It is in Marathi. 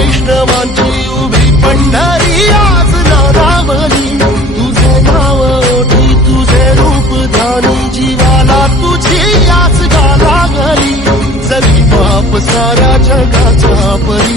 वैष्णवांची उभी पंढरी. आज नादावली तुझे नाव ओठी तुझे रूप धानी जीवाला तुझी आज गाला गली जरी बाप साऱ्या जगाचा परी